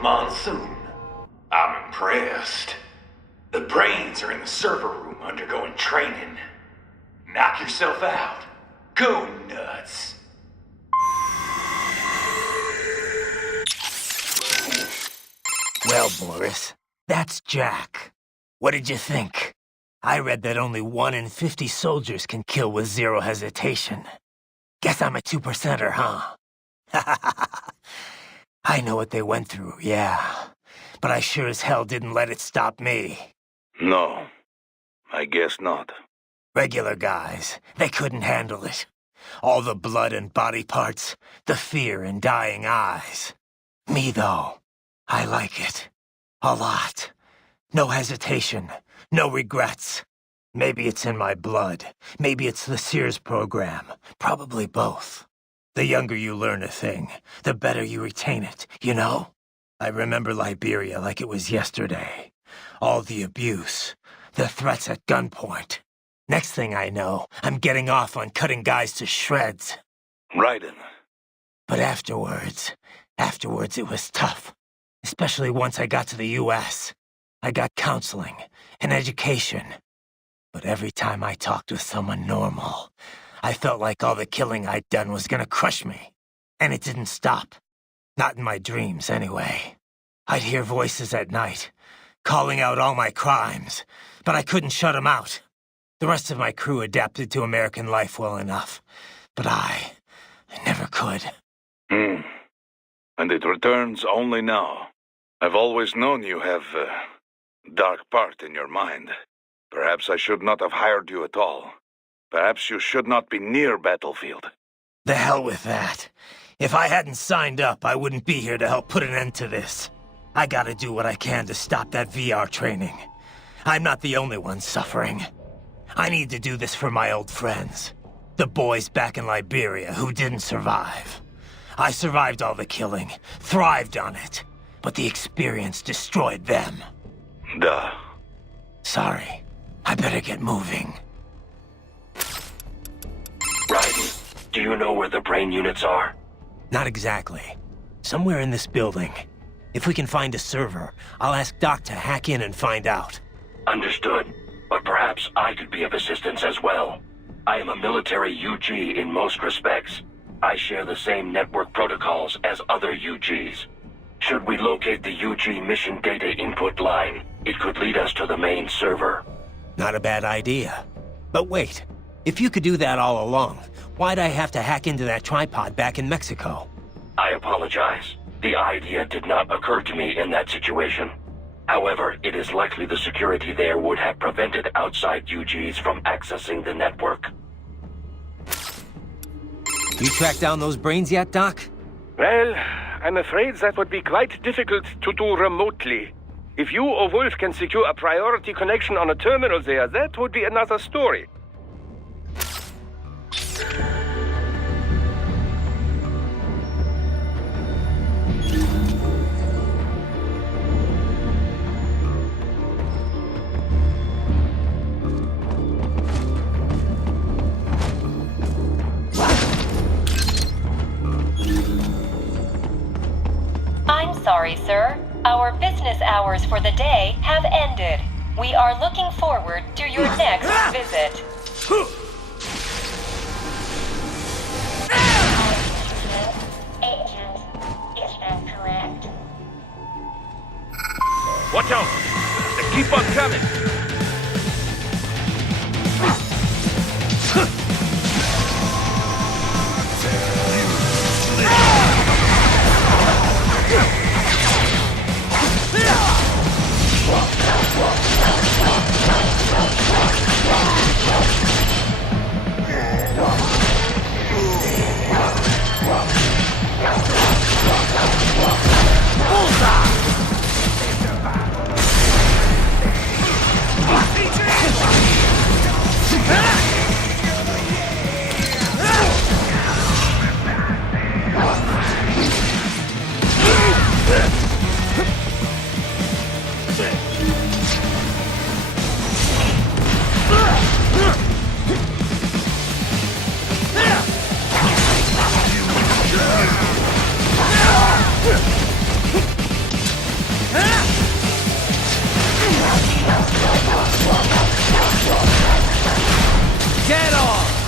monsoon. I'm impressed. The brains are in the server room undergoing training. Knock yourself out. Go nuts. Well, Boris, that's Jack. What did you think? I read that only 1 in 50 soldiers can kill with zero hesitation. Guess I'm a 2%er, huh? I know what they went through, yeah. But I sure as hell didn't let it stop me. No, I guess not. Regular guys, they couldn't handle it. All the blood and body parts, the fear in dying eyes. Me, though, I like it. A lot. No hesitation, no regrets. Maybe it's in my blood. Maybe it's the Sears program. Probably both. The younger you learn a thing, the better you retain it, you know? I remember Liberia like it was yesterday. All the abuse, the threats at gunpoint. Next thing I know, I'm getting off on cutting guys to shreds. Raiden. But afterwards it was tough. Especially once I got to the U.S. I got counseling and education. But every time I talked with someone normal, I felt like all the killing I'd done was gonna crush me. And it didn't stop. Not in my dreams, anyway. I'd hear voices at night, calling out all my crimes, but I couldn't shut them out. The rest of my crew adapted to American life well enough, but I never could. And it returns only now. I've always known you have a dark part in your mind. Perhaps I should not have hired you at all. Perhaps you should not be near battlefield. The hell with that. If I hadn't signed up, I wouldn't be here to help put an end to this. I gotta do what I can to stop that VR training. I'm not the only one suffering. I need to do this for my old friends. The boys back in Liberia who didn't survive. I survived all the killing, thrived on it, but the experience destroyed them. Duh. Sorry. I better get moving. Raiden, do you know where the brain units are? Not exactly. Somewhere in this building. If we can find a server, I'll ask Doc to hack in and find out. Understood. But perhaps I could be of assistance as well. I am a military UG in most respects. I share the same network protocols as other UGs. Should we locate the UG mission data input line, it could lead us to the main server. Not a bad idea. But wait, if you could do that all along, why'd I have to hack into that tripod back in Mexico? I apologize. The idea did not occur to me in that situation. However, it is likely the security there would have prevented outside UGs from accessing the network. You tracked down those brains yet, Doc? Well, I'm afraid that would be quite difficult to do remotely. If you or Wolf can secure a priority connection on a terminal there, that would be another story. I'm sorry, sir. Our business hours for the day have ended. We are looking forward to your next visit. Agent is incorrect. Watch out! They keep on coming! Get off!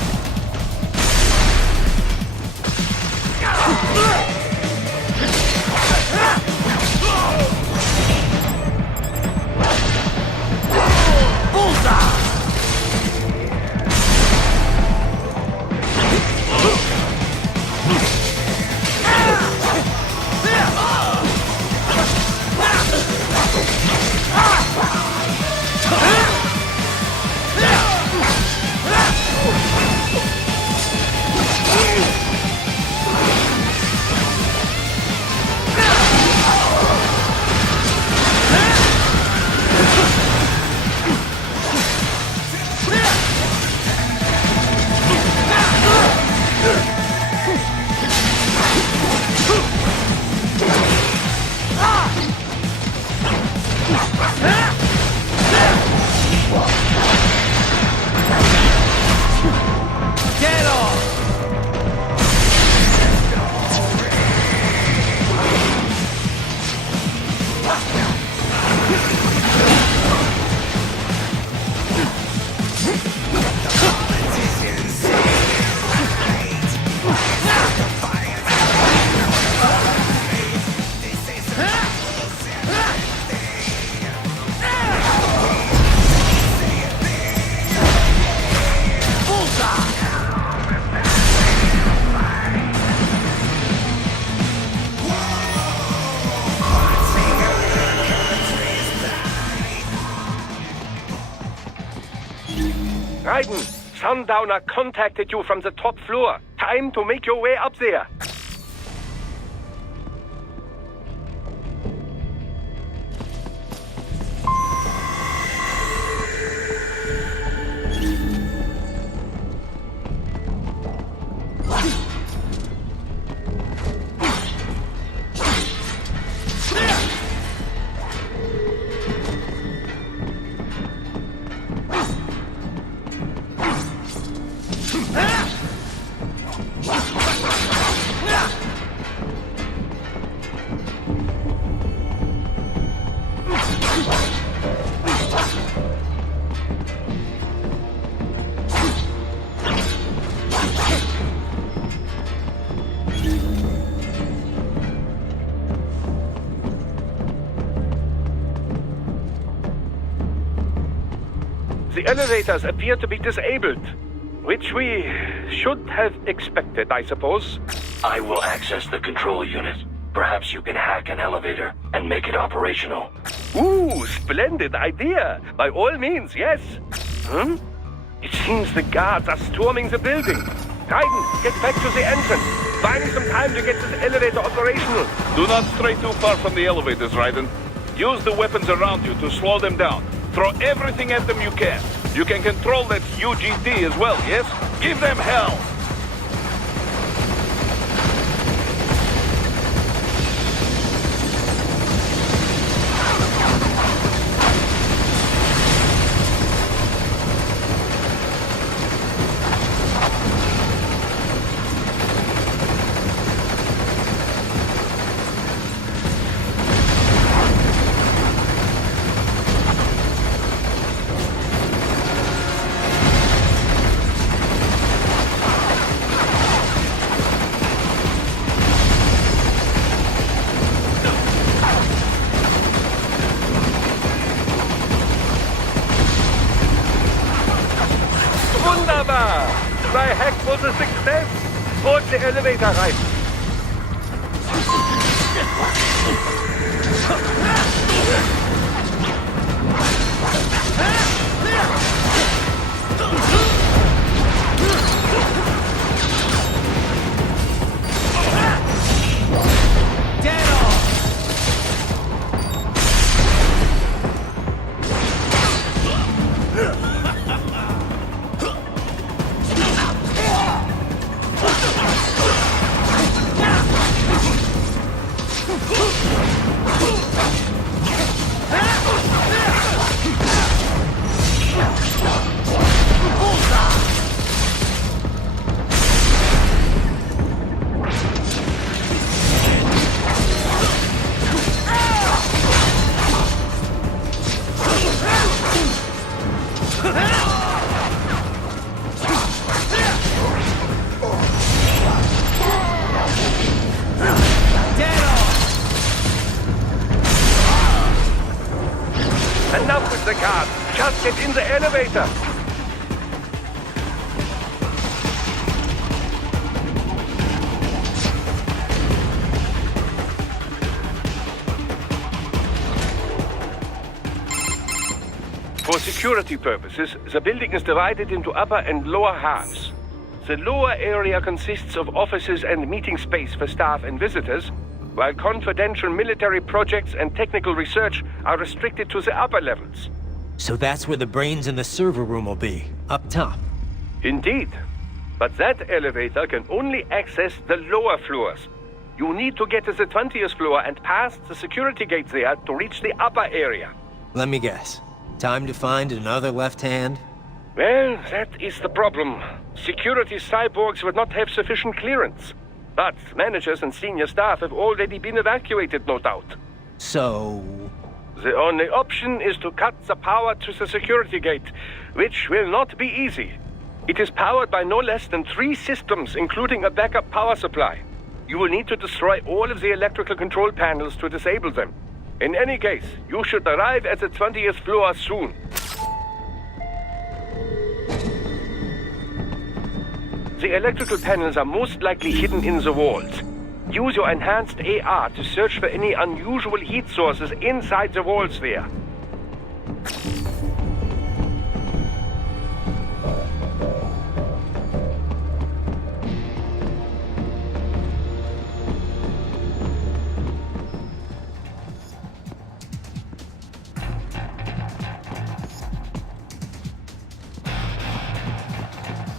Raiden, Sundowner contacted you from the top floor. Time to make your way up there. The elevators appear to be disabled, which we should have expected, I suppose. I will access the control unit. Perhaps you can hack an elevator and make it operational. Ooh, splendid idea. By all means, yes. It seems the guards are storming the building. Raiden, get back to the entrance. Buying some time to get this elevator operational. Do not stray too far from the elevators, Raiden. Use the weapons around you to slow them down. Throw everything at them you can. You can control that UGD as well, yes? Give them hell! My hack was a success! Board the elevator rein! the cars. Just get in the elevator. For security purposes, the building is divided into upper and lower halves. The lower area consists of offices and meeting space for staff and visitors, while confidential military projects and technical research are restricted to the upper levels. So that's where the brains in the server room will be, up top. Indeed. But that elevator can only access the lower floors. You need to get to the 20th floor and past the security gate there to reach the upper area. Let me guess. Time to find another left hand? Well, that is the problem. Security cyborgs would not have sufficient clearance. But managers and senior staff have already been evacuated, no doubt. So... The only option is to cut the power to the security gate, which will not be easy. It is powered by no less than 3 systems, including a backup power supply. You will need to destroy all of the electrical control panels to disable them. In any case, you should arrive at the 20th floor soon. The electrical panels are most likely hidden in the walls. Use your enhanced AR to search for any unusual heat sources inside the walls there.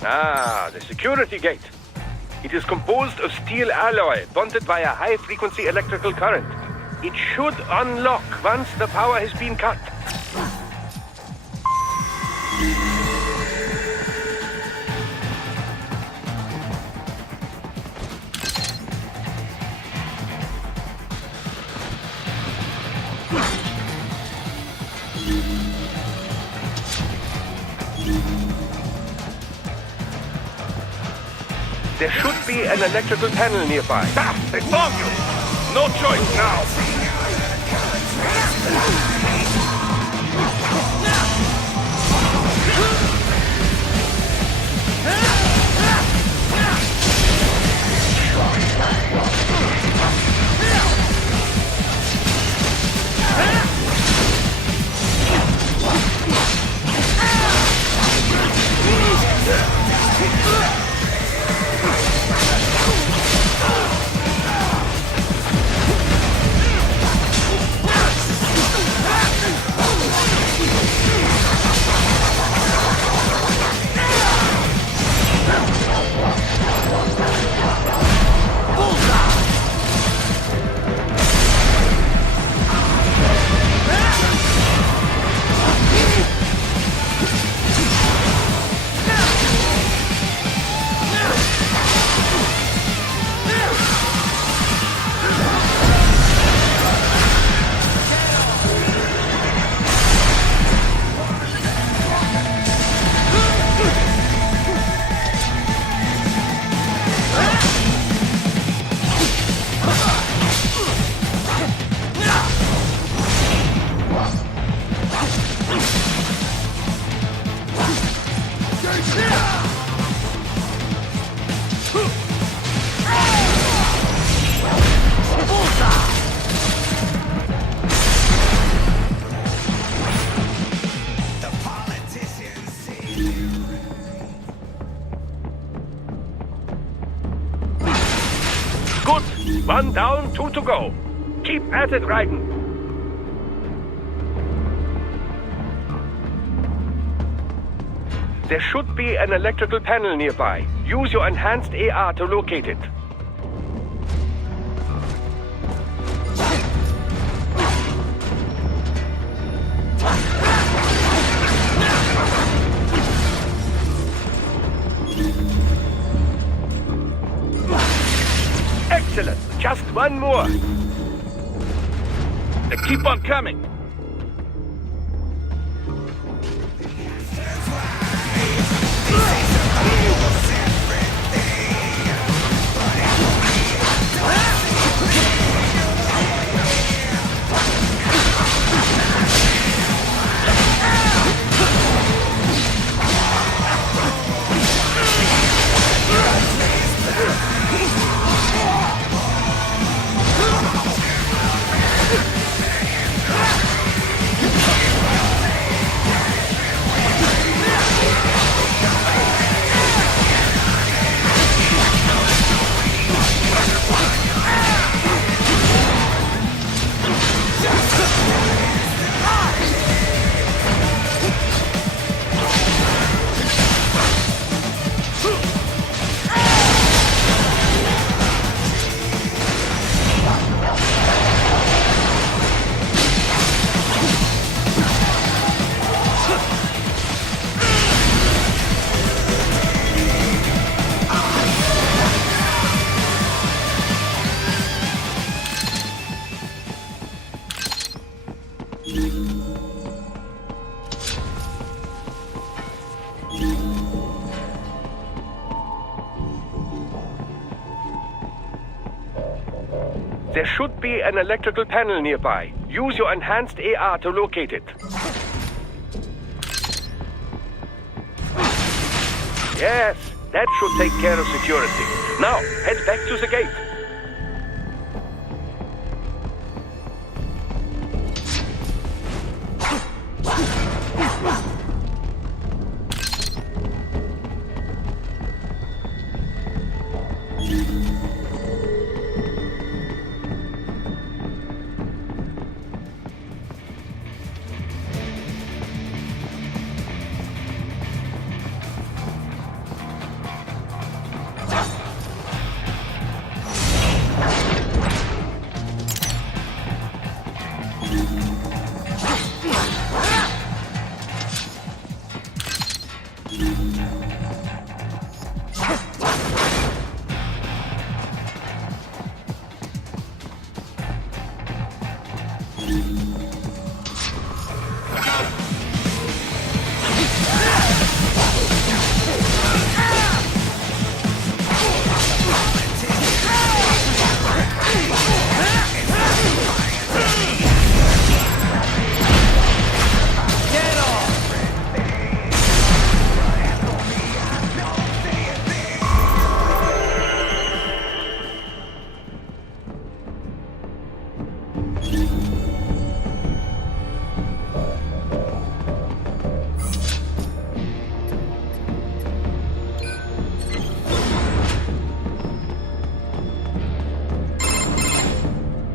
Ah, the security gate. It is composed of steel alloy bonded by a high-frequency electrical current. It should unlock once the power has been cut. There should be an electrical panel nearby. Stop! They found you! No choice now! Good. 1 down, 2 to go. Keep at it, Raiden. There should be an electrical panel nearby. Use your enhanced AR to locate it. Excellent. Just 1 more. They keep on coming! There should be an electrical panel nearby. Use your enhanced AR to locate it. Yes, that should take care of security. Now, head back to the gate.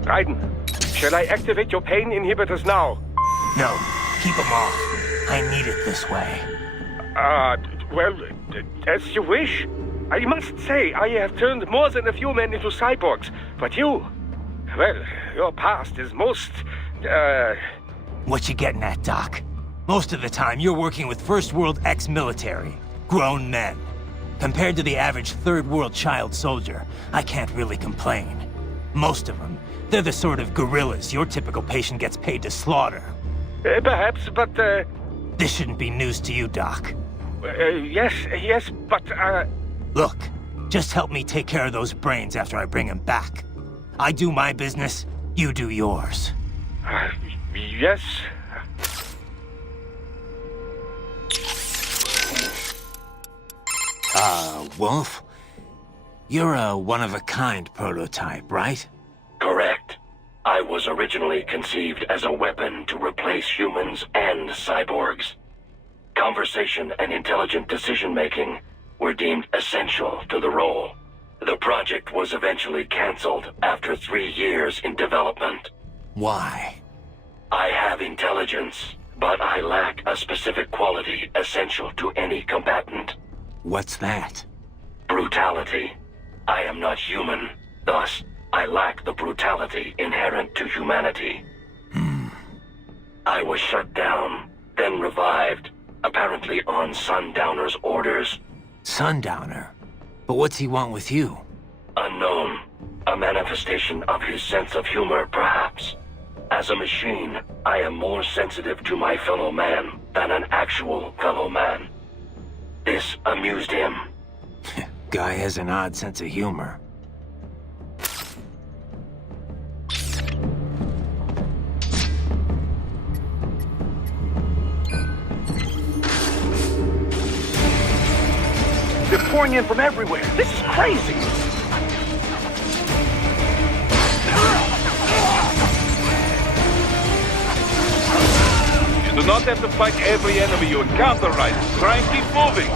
Raiden, shall I activate your pain inhibitors now? No, keep them off. I need it this way. Well, as you wish. I must say, I have turned more than a few men into cyborgs, but you... Well, your past is most, What you getting at, Doc? Most of the time, you're working with First World ex-military. Grown men. Compared to the average Third World child soldier, I can't really complain. Most of them, they're the sort of guerrillas your typical patient gets paid to slaughter. Perhaps, but, This shouldn't be news to you, Doc. yes, but, Look, just help me take care of those brains after I bring them back. I do my business, you do yours. Yes. Wolf? You're a one-of-a-kind prototype, right? Correct. I was originally conceived as a weapon to replace humans and cyborgs. Conversation and intelligent decision-making were deemed essential to the role. The project was eventually cancelled after 3 years in development. Why? I have intelligence, but I lack a specific quality essential to any combatant. What's that? Brutality. I am not human, thus, I lack the brutality inherent to humanity. I was shut down, then revived, apparently on Sundowner's orders. Sundowner? But what's he want with you? Unknown. A manifestation of his sense of humor, perhaps. As a machine, I am more sensitive to my fellow man than an actual fellow man. This amused him. Guy has an odd sense of humor. They're pouring in from everywhere. This is crazy. You do not have to fight every enemy you encounter, right? Try and keep moving.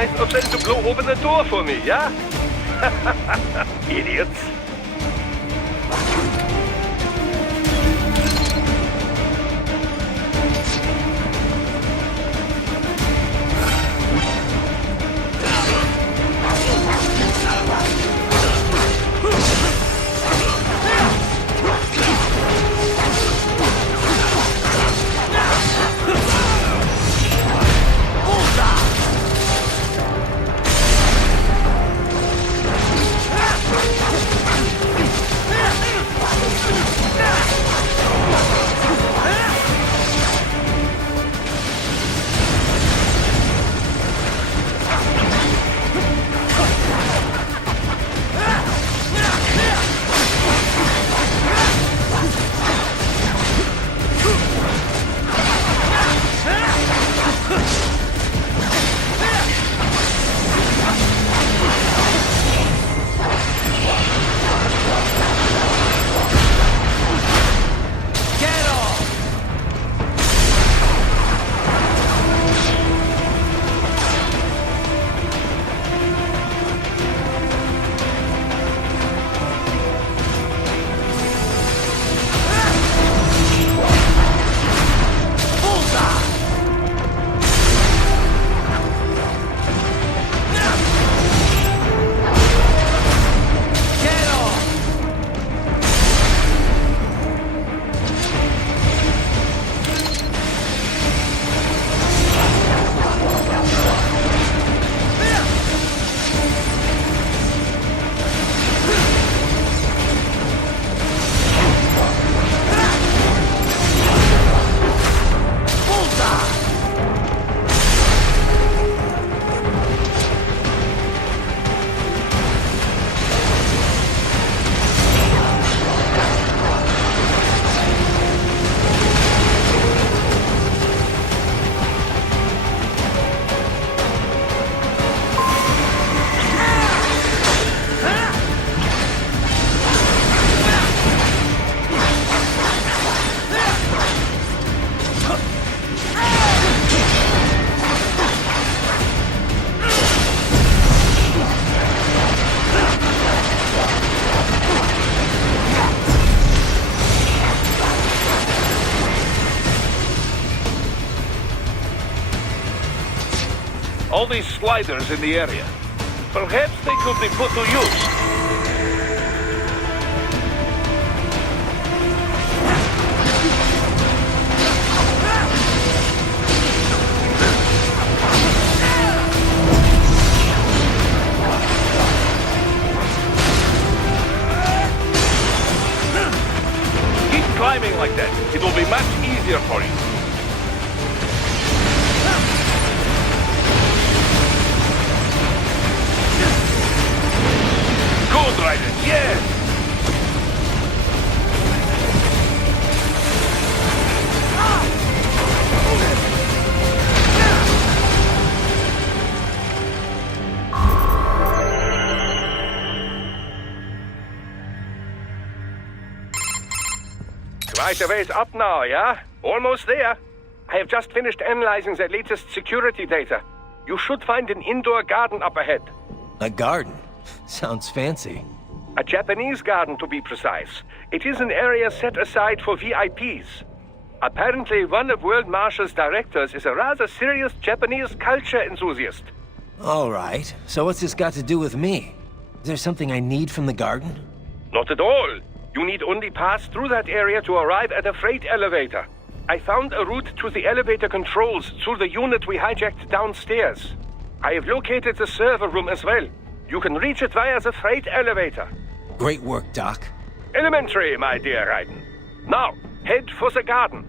Nice of them to blow open the door for me, yeah? Idiots. All these sliders in the area. Perhaps they could be put to use. Keep climbing like that. It will be much easier for you. Good, Raiden, yes! Quite a ways up now, yeah? Almost there. I have just finished analyzing the latest security data. You should find an indoor garden up ahead. A garden? Sounds fancy. A Japanese garden, to be precise. It is an area set aside for VIPs. Apparently, one of World Marsh's directors is a rather serious Japanese culture enthusiast. All right. So what's this got to do with me? Is there something I need from the garden? Not at all. You need only pass through that area to arrive at a freight elevator. I found a route to the elevator controls through the unit we hijacked downstairs. I have located the server room as well. You can reach it via the freight elevator. Great work, Doc. Elementary, my dear Raiden. Now, head for the garden.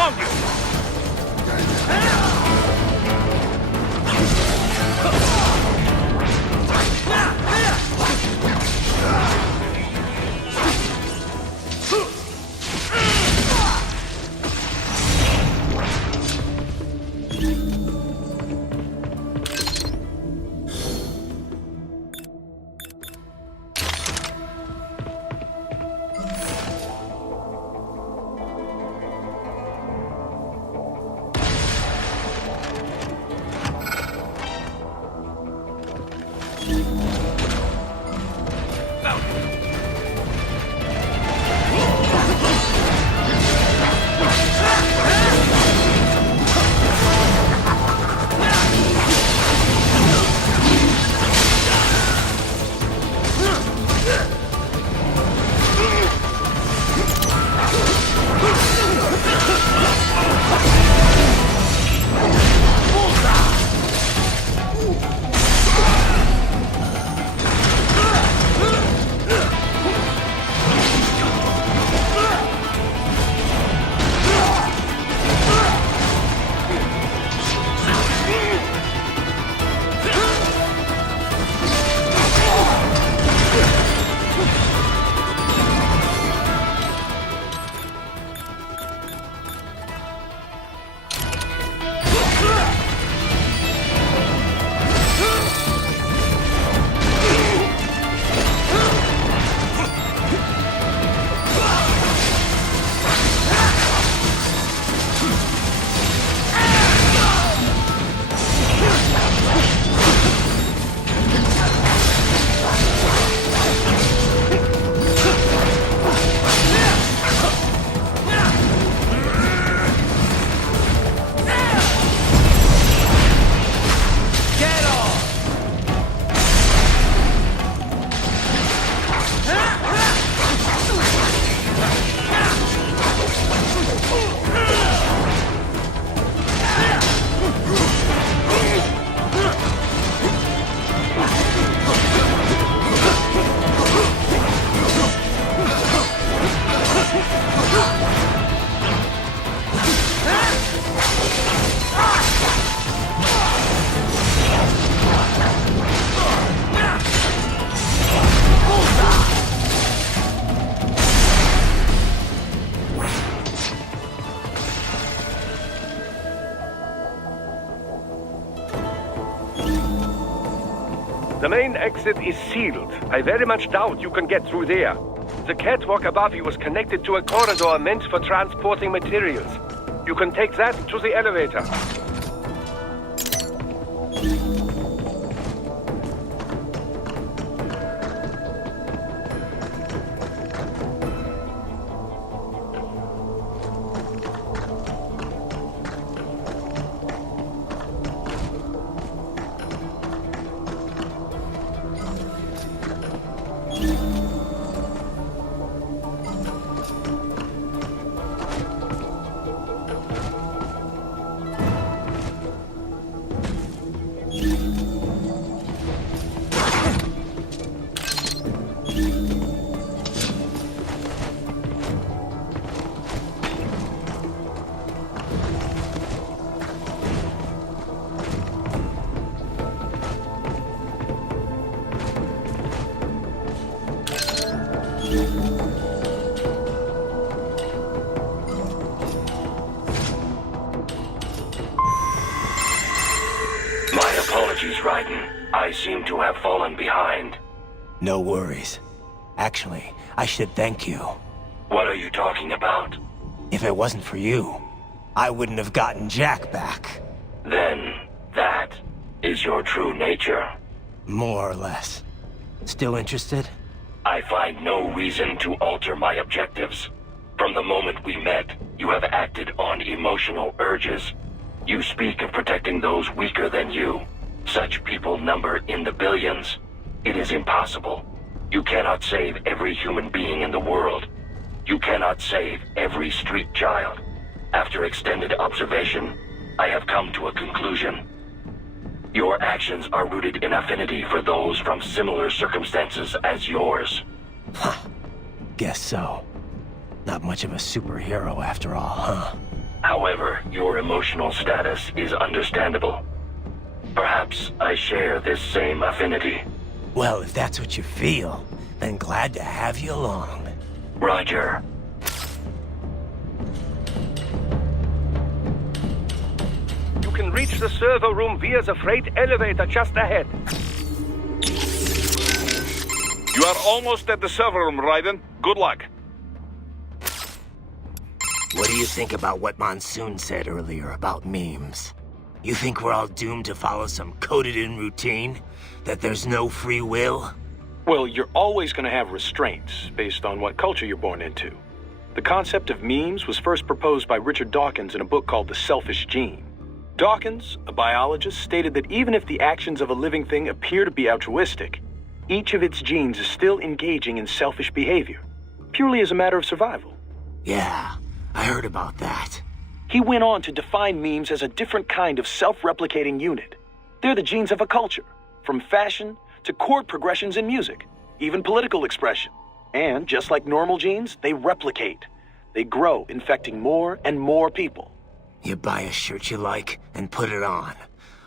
informed you. The main exit is sealed. I very much doubt you can get through there. The catwalk above you is connected to a corridor meant for transporting materials. You can take that to the elevator. Raiden. I seem to have fallen behind. No worries. Actually, I should thank you. What are you talking about? If it wasn't for you, I wouldn't have gotten Jack back. Then, that is your true nature. More or less. Still interested? I find no reason to alter my objectives. From the moment we met, you have acted on emotional urges. You speak of protecting those weaker than you. Such people number in the billions. It is impossible. You cannot save every human being in the world. You cannot save every street child. After extended observation, I have come to a conclusion. Your actions are rooted in affinity for those from similar circumstances as yours. Huh. Guess so. Not much of a superhero after all, huh? However, your emotional status is understandable. Perhaps I share this same affinity. Well, if that's what you feel, then glad to have you along. Roger. You can reach the server room via the freight elevator just ahead. You are almost at the server room, Raiden. Good luck. What do you think about what Monsoon said earlier about memes? You think we're all doomed to follow some coded-in routine? That there's no free will? Well, you're always going to have restraints based on what culture you're born into. The concept of memes was first proposed by Richard Dawkins in a book called The Selfish Gene. Dawkins, a biologist, stated that even if the actions of a living thing appear to be altruistic, each of its genes is still engaging in selfish behavior, purely as a matter of survival. Yeah, I heard about that. He went on to define memes as a different kind of self-replicating unit. They're the genes of a culture, from fashion to chord progressions in music, even political expression. And just like normal genes, they replicate. They grow, infecting more and more people. You buy a shirt you like and put it on.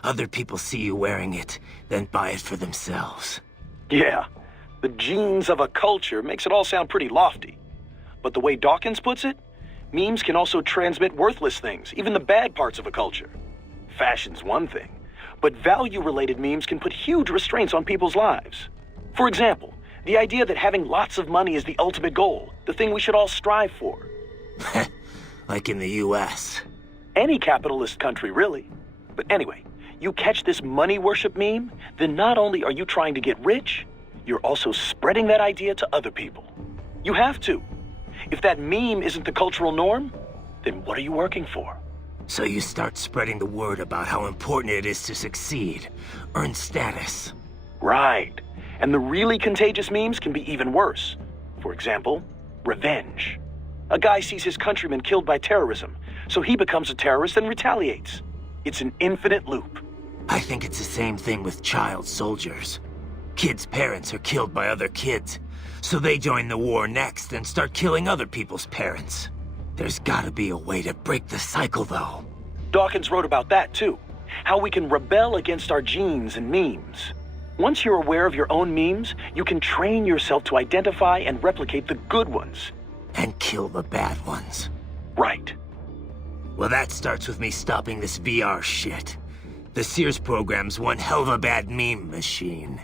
Other people see you wearing it, then buy it for themselves. Yeah, the genes of a culture makes it all sound pretty lofty. But the way Dawkins puts it, memes can also transmit worthless things, even the bad parts of a culture. Fashion's one thing, but value-related memes can put huge restraints on people's lives. For example, the idea that having lots of money is the ultimate goal, the thing we should all strive for. Like in the US. Any capitalist country, really. But anyway, you catch this money worship meme, then not only are you trying to get rich, you're also spreading that idea to other people. You have to. If that meme isn't the cultural norm, then what are you working for? So you start spreading the word about how important it is to succeed, earn status. Right. And the really contagious memes can be even worse. For example, revenge. A guy sees his countrymen killed by terrorism, so he becomes a terrorist and retaliates. It's an infinite loop. I think it's the same thing with child soldiers. Kids' parents are killed by other kids, so they join the war next and start killing other people's parents. There's gotta be a way to break the cycle, though. Dawkins wrote about that, too. How we can rebel against our genes and memes. Once you're aware of your own memes, you can train yourself to identify and replicate the good ones. And kill the bad ones. Right. Well, that starts with me stopping this VR shit. The Sears program's one hell of a bad meme machine.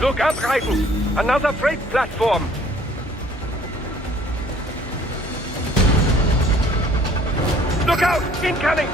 Look up, Raiden! Another freight platform! Look out! Incoming!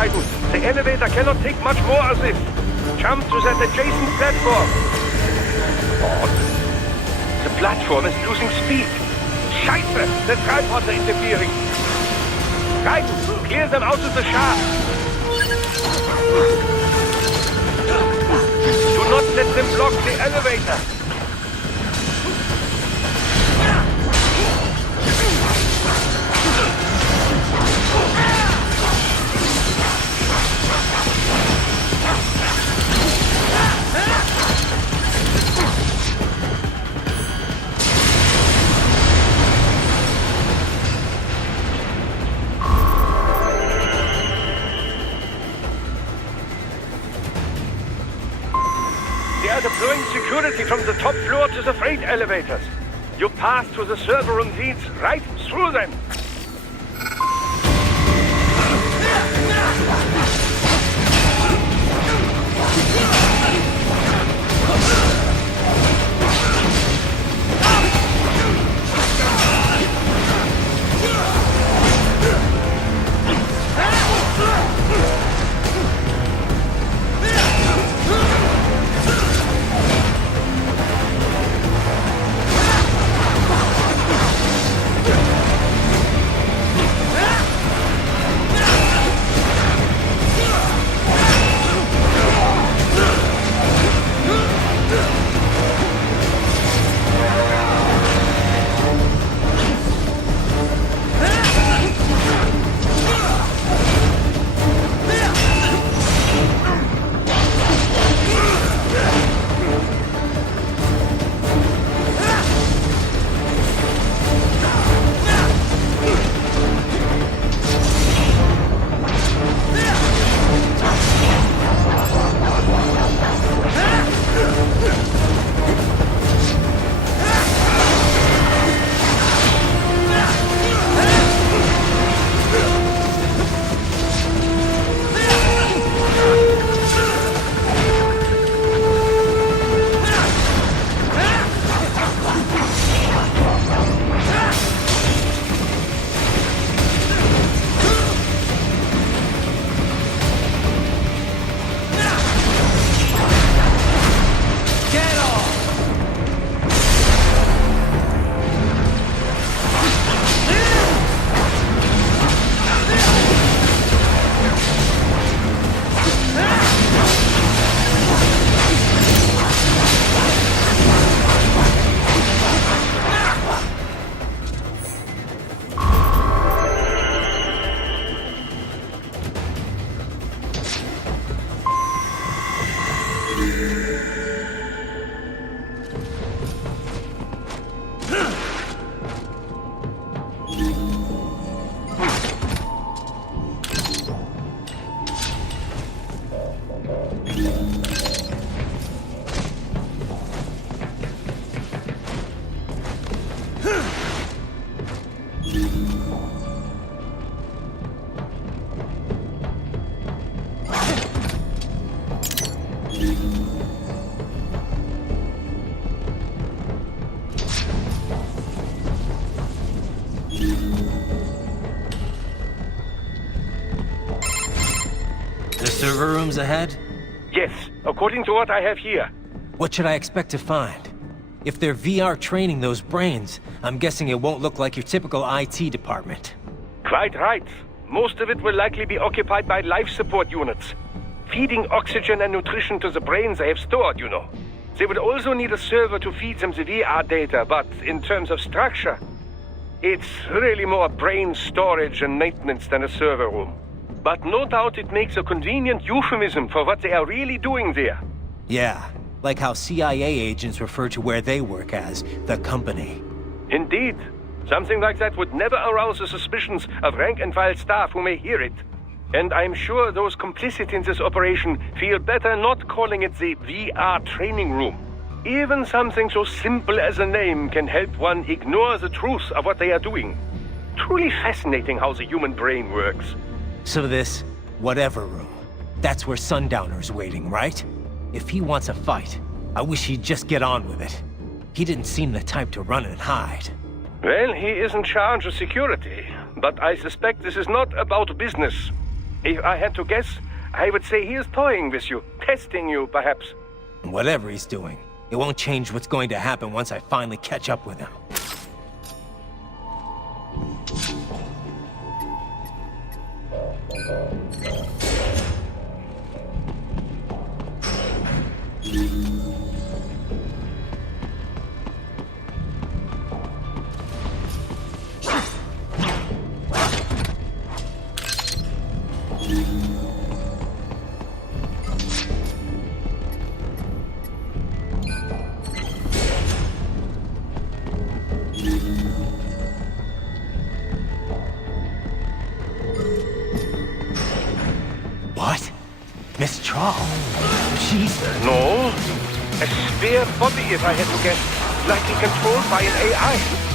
Raiden. The elevator cannot take much more of this. Jump to that adjacent platform. Odd. The platform is losing speed. Scheiße! The tripods are interfering. Raiden, clear them out of the shaft. Do not let them block the elevator. They are deploying security from the top floor to the freight elevators. Your path to the server room leads right through them. server rooms ahead? Yes, according to what I have here. What should I expect to find? If they're VR training those brains, I'm guessing it won't look like your typical IT department. Quite right. Most of it will likely be occupied by life support units. Feeding oxygen and nutrition to the brains they have stored, you know. They would also need a server to feed them the VR data, but in terms of structure, it's really more brain storage and maintenance than a server room. But no doubt it makes a convenient euphemism for what they are really doing there. Yeah, like how CIA agents refer to where they work as the company. Indeed. Something like that would never arouse the suspicions of rank-and-file staff who may hear it. And I'm sure those complicit in this operation feel better not calling it the VR training room. Even something so simple as a name can help one ignore the truth of what they are doing. Truly fascinating how the human brain works. So this whatever room, that's where Sundowner's waiting, right? If he wants a fight, I wish he'd just get on with it. He didn't seem the type to run and hide. Well, he is in charge of security, but I suspect this is not about business. If I had to guess, I would say he is toying with you, testing you, perhaps. Whatever he's doing, it won't change what's going to happen once I finally catch up with him. What? Miss Trawl? She's... No. A spare body, if I had to guess. Likely controlled by an AI.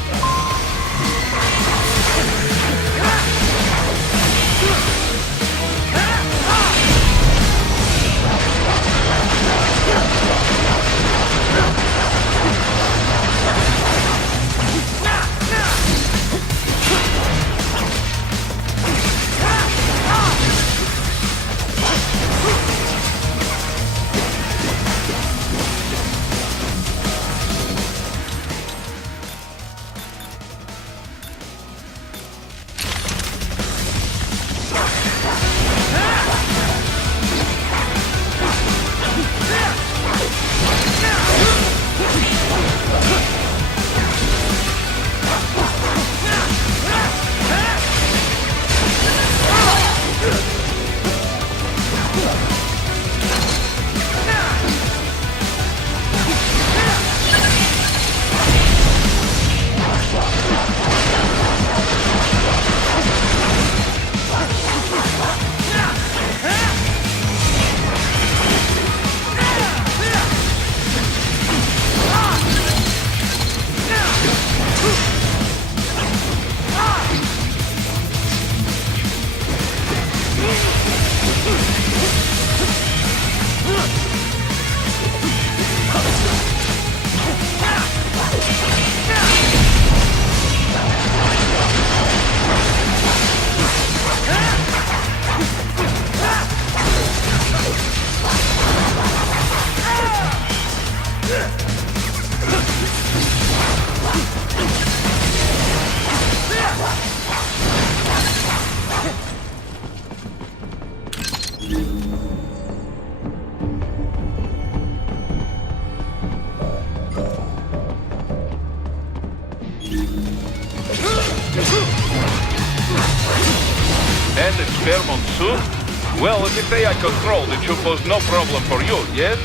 And it's Fairmont soon? Well, if it's AI controlled, it should pose no problem for you, yes?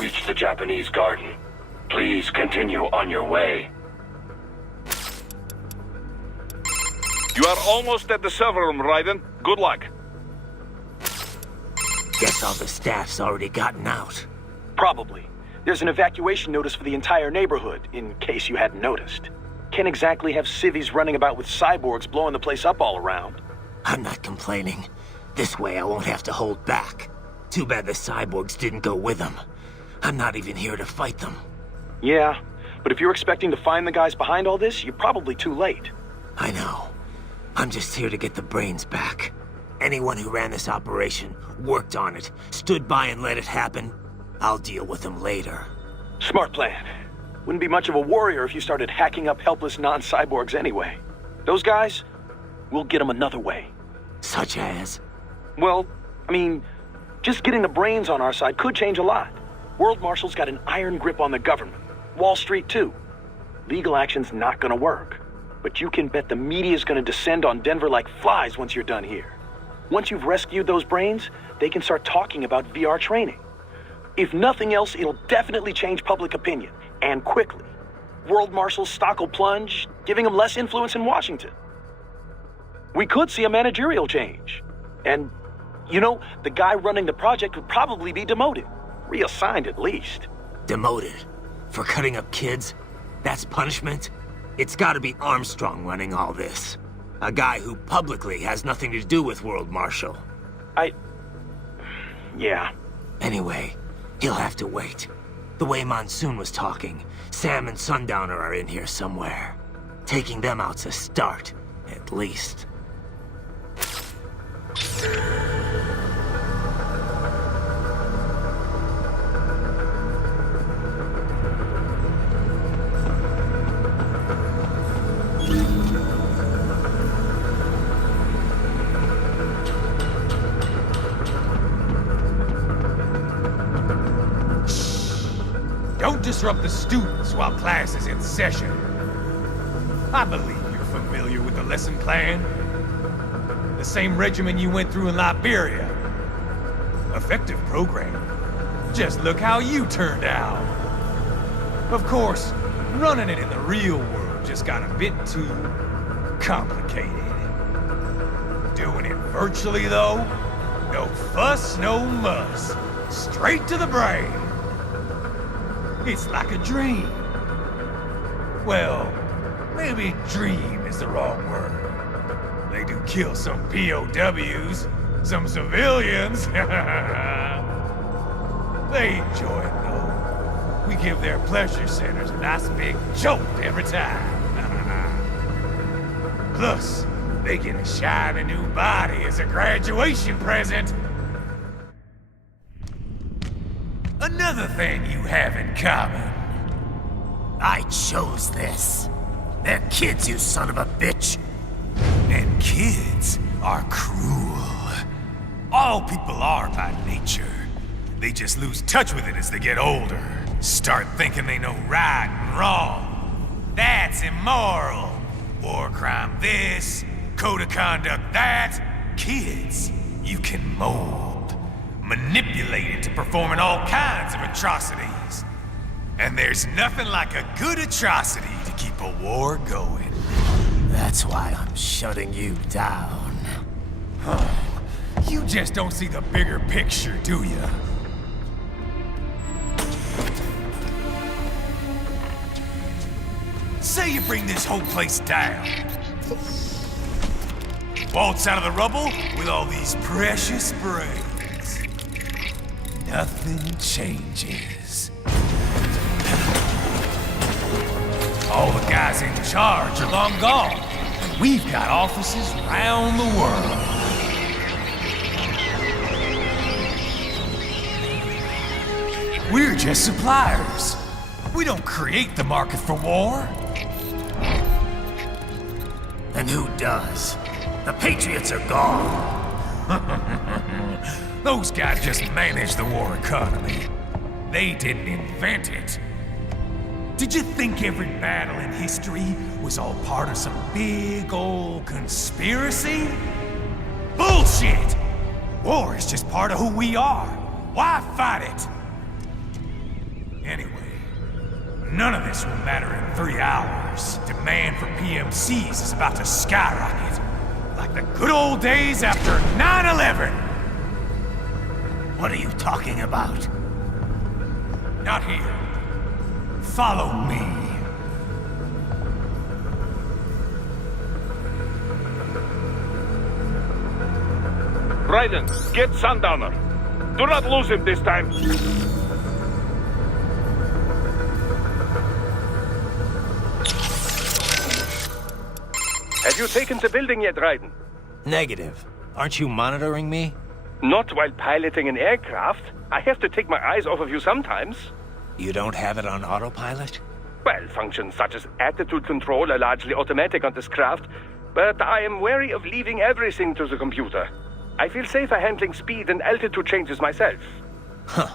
Reach the Japanese garden. Please continue on your way. You are almost at the server room, Raiden. Good luck. Guess all the staff's already gotten out. Probably. There's an evacuation notice for the entire neighborhood, in case you hadn't noticed. Can't exactly have civvies running about with cyborgs blowing the place up all around. I'm not complaining. This way I won't have to hold back. Too bad the cyborgs didn't go with them. I'm not even here to fight them. Yeah, but if you're expecting to find the guys behind all this, you're probably too late. I know. I'm just here to get the brains back. Anyone who ran this operation, worked on it, stood by and let it happen, I'll deal with them later. Smart plan. Wouldn't be much of a warrior if you started hacking up helpless non-cyborgs anyway. Those guys, we'll get them another way. Such as? Well, I mean, just getting the brains on our side could change a lot. World Marshal's got an iron grip on the government. Wall Street, too. Legal action's not gonna work. But you can bet the media's gonna descend on Denver like flies once you're done here. Once you've rescued those brains, they can start talking about VR training. If nothing else, it'll definitely change public opinion, and quickly. World Marshal's stock will plunge, giving them less influence in Washington. We could see a managerial change. And, you know, the guy running the project would probably be demoted. Reassigned at least. Demoted? For cutting up kids? That's punishment? It's gotta be Armstrong running all this. A guy who publicly has nothing to do with World Marshal. Yeah. Anyway, he'll have to wait. The way Monsoon was talking, Sam and Sundowner are in here somewhere. Taking them out's a start, at least. Don't disrupt the students while class is in session. I believe you're familiar with the lesson plan. The same regimen you went through in Liberia. Effective program. Just look how you turned out. Of course, running it in the real world just got a bit too complicated. Doing it virtually, though, no fuss, no muss. Straight to the brain. It's like a dream. Well, maybe dream is the wrong word. They do kill some POWs, some civilians. They enjoy it, though. We give their pleasure centers a nice big jolt every time. Plus, they get a shiny new body as a graduation present. Another thing you have in common. I chose this. They're kids, you son of a bitch. And kids are cruel. All people are by nature. They just lose touch with it as they get older. Start thinking they know right and wrong. That's immoral. War crime this, code of conduct that. Kids, you can mold, manipulate into performing all kinds of atrocities. And there's nothing like a good atrocity to keep a war going. That's why I'm shutting you down. You just don't see the bigger picture, do you? Say you bring this whole place down. Waltz out of the rubble with all these precious brains. Nothing changes. All the guys in charge are long gone. We've got offices round the world. We're just suppliers. We don't create the market for war. And who does? The Patriots are gone. Those guys just manage the war economy. They didn't invent it. Did you think every battle in history was all part of some big old conspiracy? Bullshit! War is just part of who we are. Why fight it? Anyway, none of this will matter in 3 hours. Demand for PMCs is about to skyrocket. Like the good old days after 9/11. What are you talking about? Not here. Follow me. Raiden, get Sundowner. Do not lose him this time. Have you taken the building yet, Raiden? Negative. Aren't you monitoring me? Not while piloting an aircraft. I have to take my eyes off of you sometimes. You don't have it on autopilot? Well, functions such as attitude control are largely automatic on this craft, but I am wary of leaving everything to the computer. I feel safer handling speed and altitude changes myself. Huh.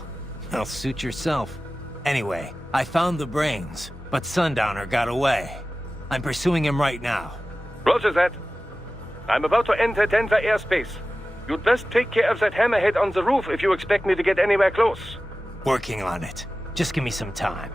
Well, suit yourself. Anyway, I found the brains, but Sundowner got away. I'm pursuing him right now. Roger that. I'm about to enter Denver airspace. You'd best take care of that hammerhead on the roof if you expect me to get anywhere close. Working on it. Just give me some time.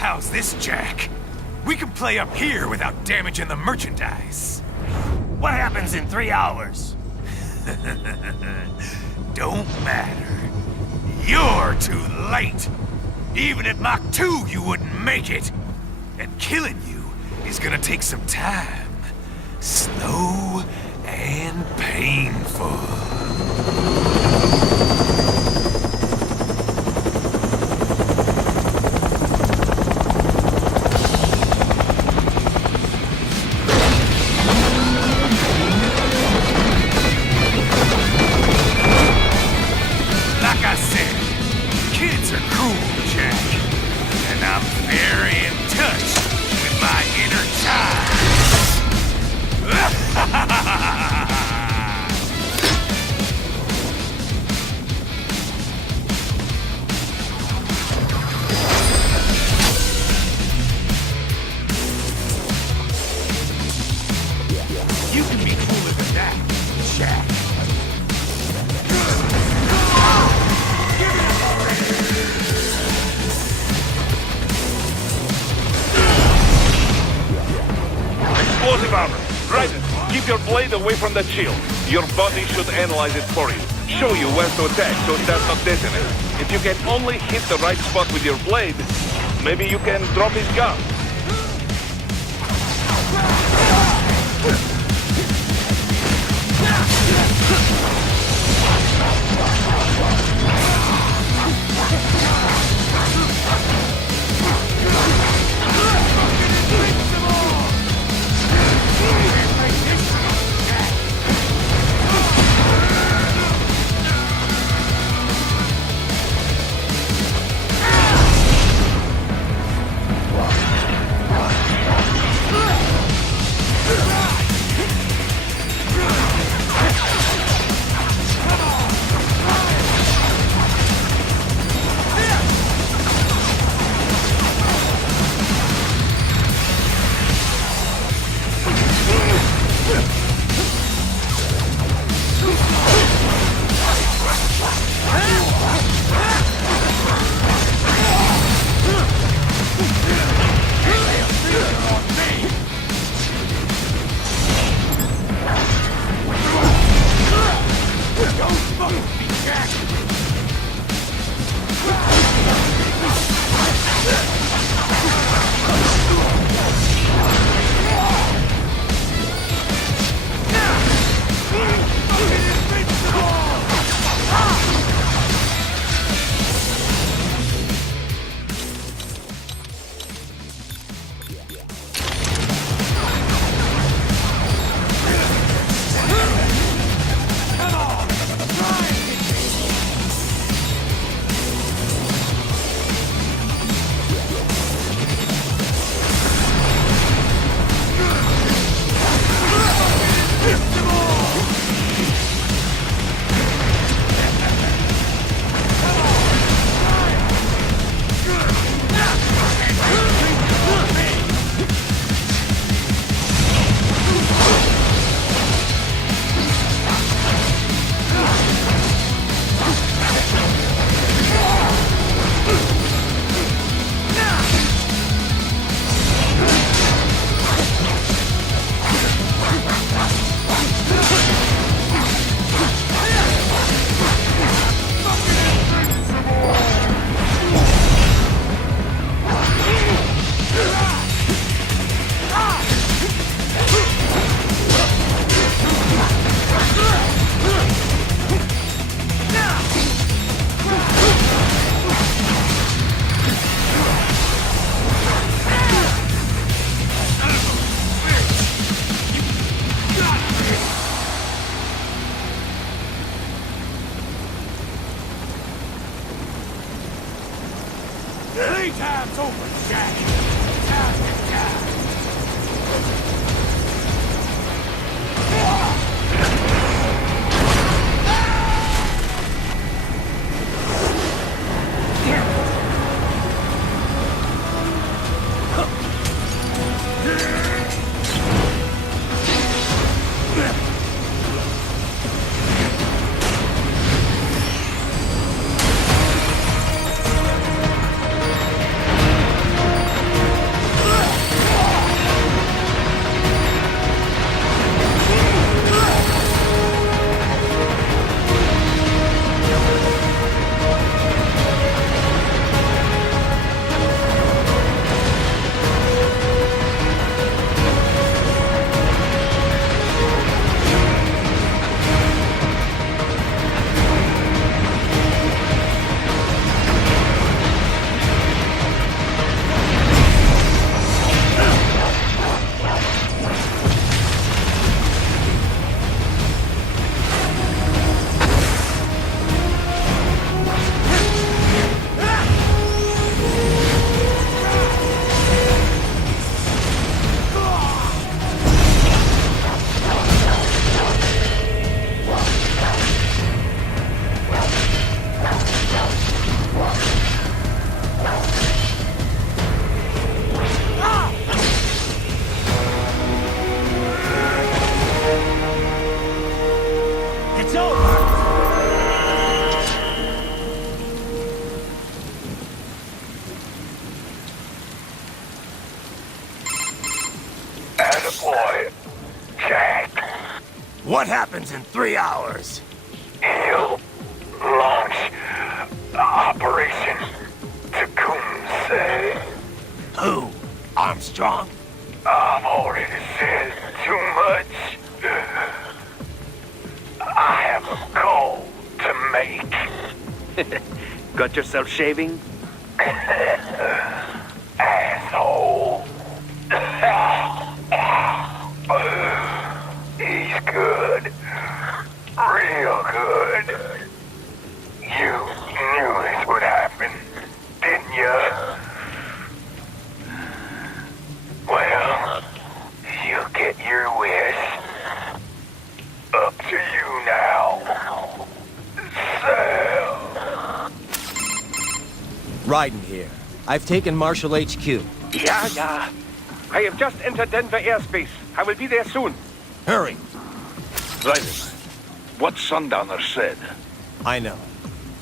How's this, Jack? We can play up here without damaging the merchandise. What happens in 3 hours? Don't matter. You're too late. Even at Mach 2, you wouldn't make it. And killing you is gonna take some time. Slow and painful. Like I said, kids are cruel, Jack. And I'm very in touch with my inner child. You can be cooler than that, Jack. Explosive armor. Raiden, keep your blade away from that shield. Your body should analyze it for you. Show you where to attack so it does not detonate. If you can only hit the right spot with your blade, maybe you can drop his gun. Playtime's over, Jack. Time to die. deploy. Jack, What happens in 3 hours? he'll launch Operation Tecumseh. Who? Armstrong? I've already said too much. I have a call to make. Got yourself shaving? Asshole. He's good. Real good. You knew this would happen, didn't you? Well, you get your wish. Up to you now. Sam. Raiden here. I've taken Marshall HQ. Yeah. I have just entered Denver airspace. I will be there soon. Hurry. Raiden, what Sundowner said. I know.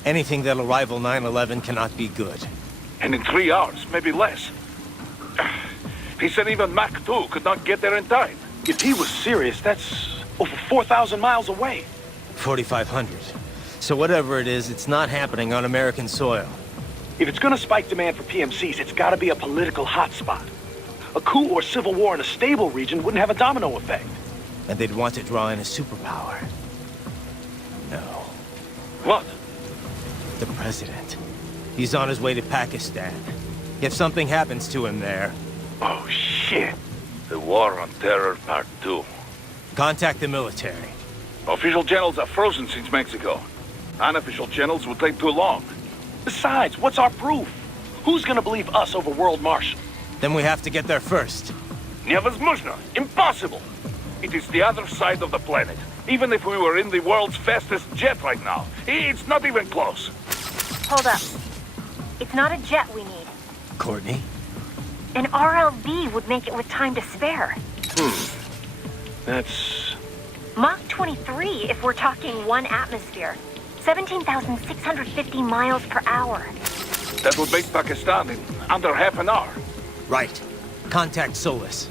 Anything that'll rival 9/11 cannot be good. And in 3 hours, maybe less. He said even Mach 2 could not get there in time. If he was serious, that's over 4,000 miles away. 4,500. So whatever it is, it's not happening on American soil. If it's gonna spike demand for PMCs, it's gotta be a political hotspot. A coup or civil war in a stable region wouldn't have a domino effect. And they'd want to draw in a superpower. No. What? The president. He's on his way to Pakistan. If something happens to him there, Oh, shit. The War on Terror Part 2. contact the military. Official channels are frozen since Mexico. Unofficial channels would take too long. Besides, what's our proof? Who's gonna believe us over World Marshal? Then we have to get there first. Невозможно. Impossible. It is the other side of the planet. Even if we were in the world's fastest jet right now, it's not even close. Hold up. It's not a jet we need. Courtney? An RLV would make it with time to spare. That's... Mach 23 if we're talking 1 atmosphere. 17,650 miles per hour. That would make Pakistan in under half an hour. Right. Contact Solus.